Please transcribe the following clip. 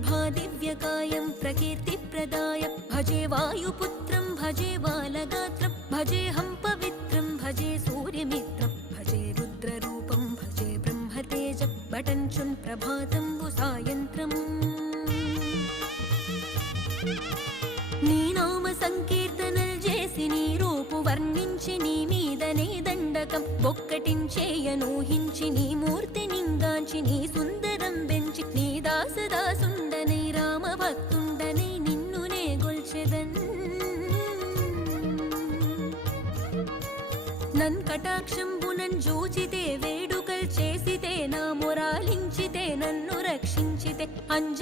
ప్రభాదివ్యకాయం ప్రకీర్తిప్రదాయ భజే వాయుపుత్రం భజే బాలగాత్రం భజేహం పవిత్రం భజే సూర్యమిత్రం భజే రుద్రరూపం భజే బ్రహ్మతేజం బటంచున్ ప్రభాతంబు సాయంత్రం నీ నామ సంకీర్తనల్ చేసి నీ రూపు వర్ణించి నీ మీదనే దండకం ఒక్కటించేయనూహించి నీ మూర్తి నింగాంచి నీ సుందరం బెంచి నీ దాసదాసుండనై రామ భక్తుండనై నిన్నునే గొల్చెదన్ నన్ కటాక్షంబునన్ జూచితే వేడుకల్ చేసితే నా మొరాలించితే నన్ను రక్షించితే అంజ